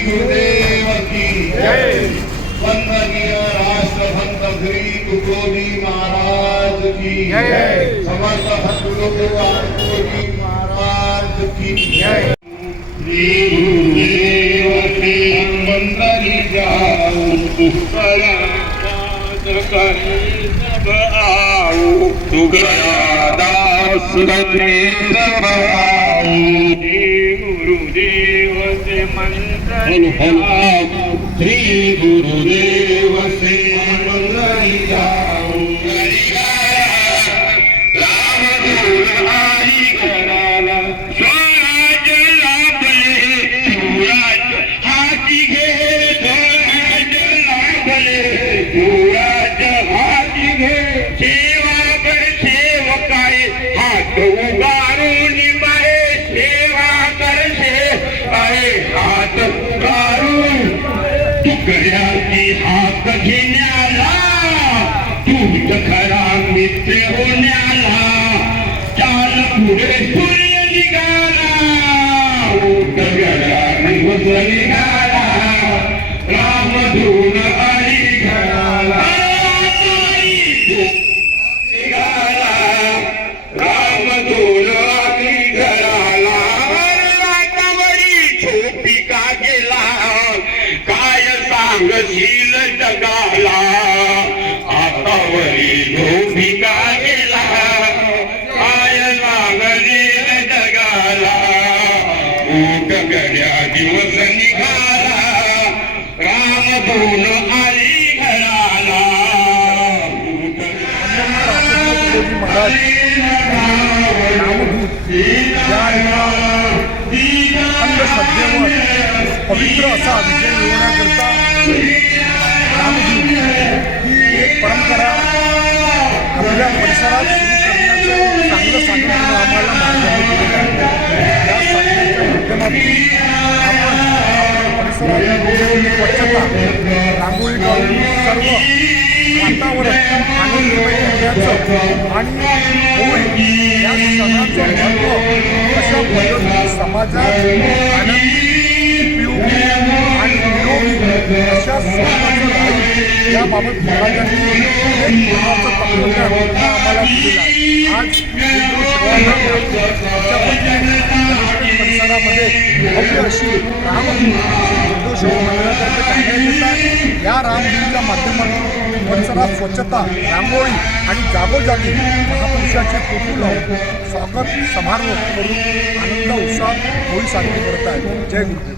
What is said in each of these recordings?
गुरुदेव की जय। वंदनीय राष्ट्रभक्त श्री तुकोजी महाराज की जय। समर्थ तुकोजी महाराज की जय। श्री गुरुदेव के वंदनी जाओ तुकरा सब आओ तुकरा दास सब आओ। गुरुदेव से मंत्र श्री गुरुदेव से मंत्र जाओ। राम दूर आई कराला स्वराज लाभले स्वराज हाती घे स्वराज लाभले स्वराज हाती घे। सेवा कर सेवकाय हात उगारून निभाए सेवा कर सेवकाय हात उगारून तुकड्याची हात घेण्याला तूच खरा मित्र होण्याला। चाल पुढे सूर्य निघाला उठगला दिवस निघाला रामधून आली घराला निघाला रामधून आली घराला। वाटावरी झोपी का गेला काय सांगशील जगाला। आतावरी झोपी का गेला काय सांगशील जगाला। उठगड्या दिवस निघाला रामधून आली घराला। अंधश्रद्धेवर पवित्र असा विजय मिळवण्याकरता रामधून ही एक परंपरा आपल्या परिसरात सुरू करण्याचं चांगलं साधन आम्हाला मार्गदर्शन केलेलं आहे। या साधनाच्या माध्यमातून आपण परिसरात स्वच्छता रांगोळी काढून सर्व वातावरण आनंदमय करण्याचं आणि होळी या सणाचं महत्त्व अशा पद्धतीने समाजात आनंदी उपयोगी आणि निरोगी अशा समाजाचं राहील याबाबत महाराजांनी एक महत्त्वाचं तत्त्वज्ञान आम्हाला दिलेलं आहे। आज परिसरामध्ये भव्य अशी रामधून हिंदू मंडळातर्फे काढण्यात येत आहे। या रामधूनच्या माध्यमातून परिसरात स्वच्छता रांगोळी आणि जागोजागी महापुरुषाचे फोटो लावून स्वागत समारोह करून आनंद उत्साहात होळी साजरी करत आहेत। जय गुरुदेव।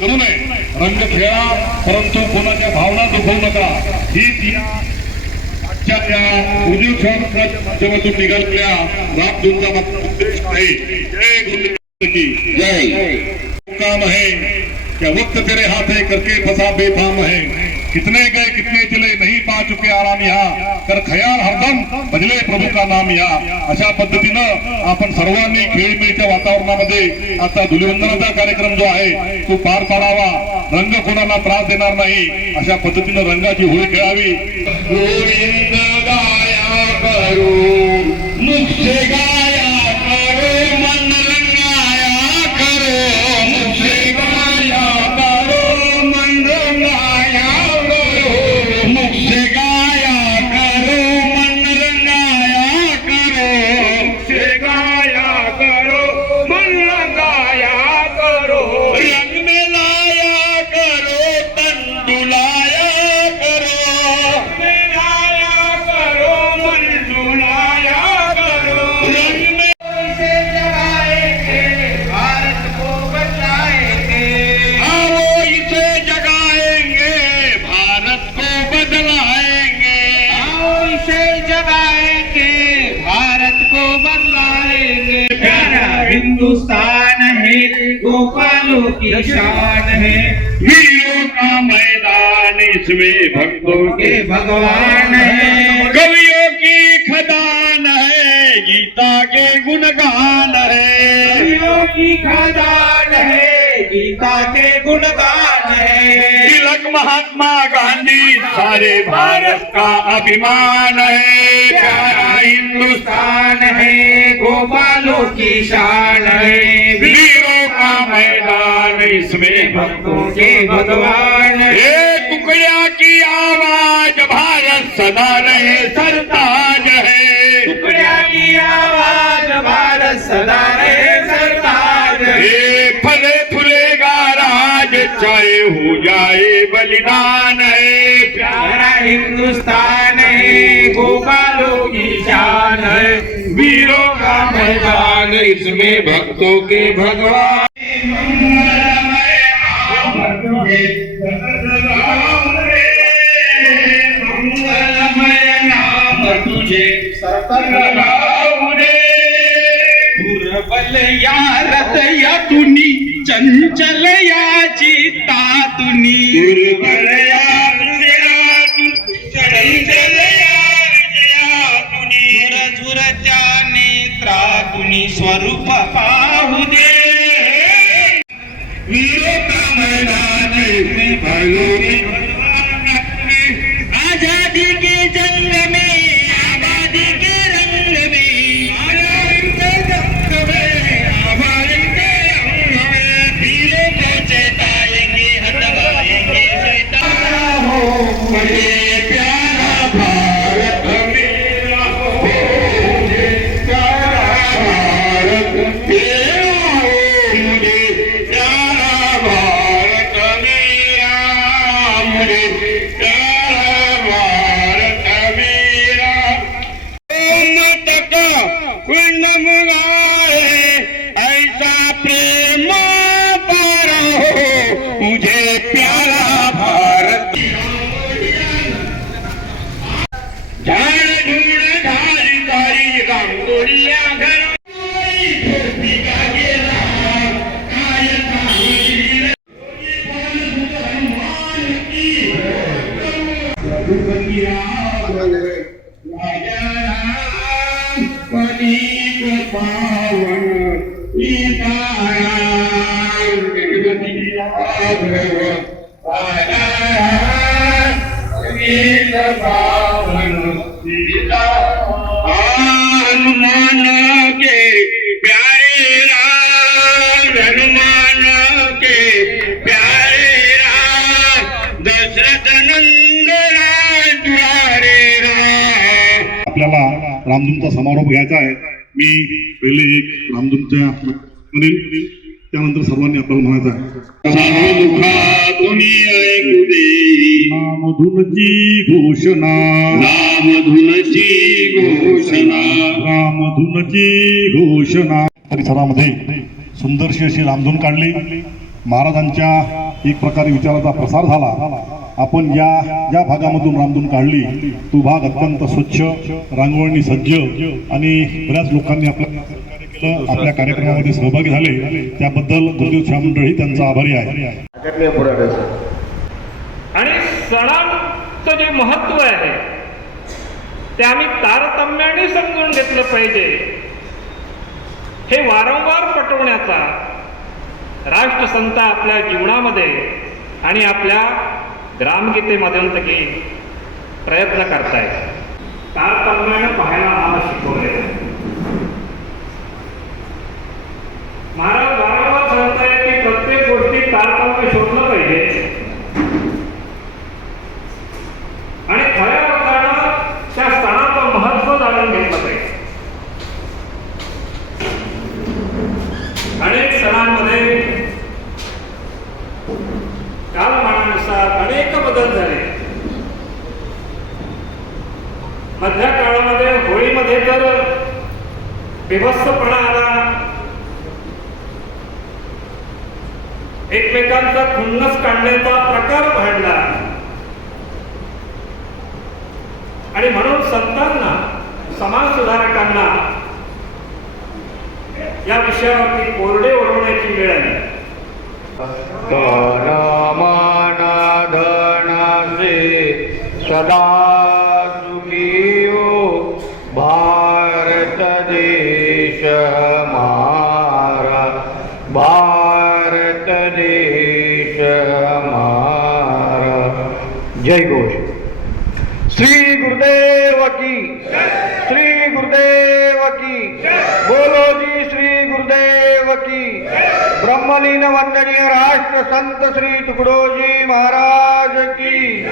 करू नये रंग खेळा परंतु कोणाच्या भावना दुखवू नका ही आजच्या उद्योग क्षणाच्या माध्यमातून निघालेल्या रामधूनचा उद्देश आहे। जय गुरुदेव की जय। काम है क्या वक्त तेरे हाथ है करके फसा बेफाम है। कितने गए कितने चले नहीं पा चुके आराम यहाँ कर खयाल हरदम भजले प्रभू का नाम यहाँ। अशा पद्धतीनं आपण सर्वांनी खेळीमेळीच्या वातावरणामध्ये आता धुलिवंदनाचा कार्यक्रम जो आहे तो पार पाडावा। रंग कोणाला त्रास देणार नाही अशा पद्धतीनं रंगाची होळी खेळावी। गोविंद गाया करू मुझसे गाया करो मन रंगाया करो मुझसे गाया करो मन रंगाया मुझसे गाया करो मन रंगाया करो मुझसे गाया करो मन रंगाया करो। रंग में लाया करो तन डुलाया करो में लाया जगाएंगे, भारत को बदलाएंगे। प्यारा हिंदुस्तान है, गोपालों की शान है, वीरों का मैदान इसमें भक्तों के भगवान है। कवियों की खदान है, गीता के गुणगान है। कवियों की खदान है, गीता के गुणगान है। तिलक महात्मा गांधी सारे भारत का अभिमान है। प्यारा हिंदुस्तान है, गोपालों की शान है, वीरों का मैदान इसमें भक्तों के भगवान है। ये टुकड़िया की आवाज भारत सदा रहे सरताज है। टुकड़िया की आवाज भारत सदा रहे सरताज है। ये फले फूलेगा राज चाहे हो जाए बलिदान है। प्यारा हिंदुस्तान है, गोपालों की शान है, वीरों का मैदान इसमें भक्तों के भगवान। तुझे दुर्बल या रथ या तुनी, चंचल या चित्ता तुनी, दुर्बल या चंचल या तुनी, झुरझुरच्या नेत्रा तुनी स्वरूप पाहू दे। वीरों का मैदान इसमें भगोरी आजादी के जंग में, आबादी के रंग में, आजादी के जंग में, आबादी के रंग में, वीरों को चेताएंगे, हटवाएंगे शैतान। मुझे प्यारा भारत मेरा हो, मुझे प्यारा भारत मेरा हो, मुझे प्यारा भारत मेरा, मुझे प्यारा भारत मेरा। ओम तक कुंड मुगाए, ऐसा प्रेम पारा हो, मुझे प्यारा भारत। झाड़ झूड़ धारी धारी रांगोलियां घर हनुमान के प्यारे राम, हनुमान के प्यारे राम, दशरथ नंदन द्वारे राम। आपल्याला रामधूनचा समारोप घ्यायचा आहे. मी पहिले एक रामधूनच्या म्हणेल, त्यानंतर सर्वांनी आपल्याला म्हणायचं आहे. ऐकू दे रामधूनची घोषणा, रामधुनची घोषणा, रामधूनची घोषणा. परिसरामध्ये सुंदरशी अशी रामधून काढली. महाराजांच्या एक प्रकारे विचाराचा प्रसार झाला. आपण ज्या भागामधून रामधून काढली तो भाग अत्यंत स्वच्छ, रांगोळणी सज्ज आणि बऱ्याच लोकांनी आपल्या कार्यक्रमामध्ये सहभागी झाले. त्याबद्दल गुरुदेव शाह मंडळी त्यांचा आभारी आहे. आणि सणांचं जे महत्व आहे ते आम्ही तारतम्याने समजून घेतलं पाहिजे. हे वारंवार पटवण्याचा राष्ट्रसंत आपल्या जीवनामध्ये आणि आपल्या ग्रामगीतेमधून तरी प्रयत्न करतायत. तारतम्यानं पाहायला आम्हाला शिकवले. महाराज वारंवार सांगतायत की प्रत्येक गोष्टी तारतम्य शोधलं पाहिजे आणि खऱ्या अर्थानं त्या सणाचं महत्व जाणून घेतलं पाहिजे. अनेक सणांमध्ये कालमानानुसार अनेक बदल झाले. मधल्या काळामध्ये होळीमध्ये तर बेभत्सपणा आला, एकमेकांचा खुन्नस काढण्याचा प्रकार घडला आणि म्हणून संतांना, समाज सुधारकांना या विषयावरती कोरडे ओढवण्याची वेळ आली. तन मन धनासे सदा सुखी हो भारत देश हमारा, भारत देश हमारा. जय घोष. श्री गुरुदेव की, श्री गुरुदेव की. बोलो जी श्री गुरुदेव की. ब्रह्मलीन वंदनीय राष्ट्र संत श्री तुकडोजी महाराज की.